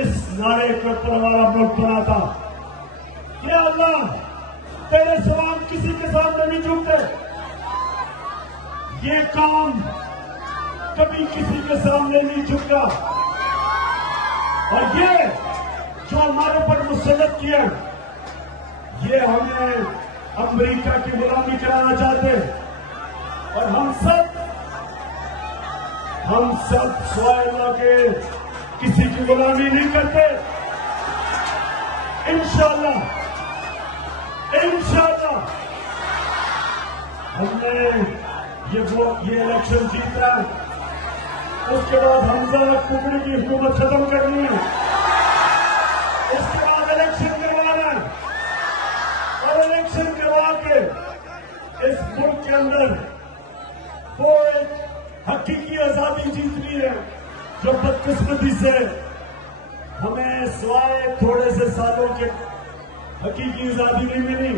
इस नारे के ऊपर हमारा मुल्क बना था। या अल्लाह, तेरे सवाल किसी के सामने नहीं झुकते। ये काम कभी किसी के सामने नहीं झुका। और ये जो हमारे पर मुसल्लत किया, ये हमें अमेरिका की गुलामी कराना चाहते। और हम सब सवाए अल्लाह के किसी की गुलामी नहीं करते। इंशाअल्लाह हमने ये इलेक्शन जीतना है। उसके बाद हमजा कुकड़ी की हुकूमत खत्म करनी है। उसके बाद इलेक्शन करवाना है और इलेक्शन करवा के इस मुल्क के अंदर वो एक हकीकी आजादी जीतनी है जो बदकिस्मती से हमें सिवाय थोड़े से सालों के हकीकी आजादी नहीं मिली।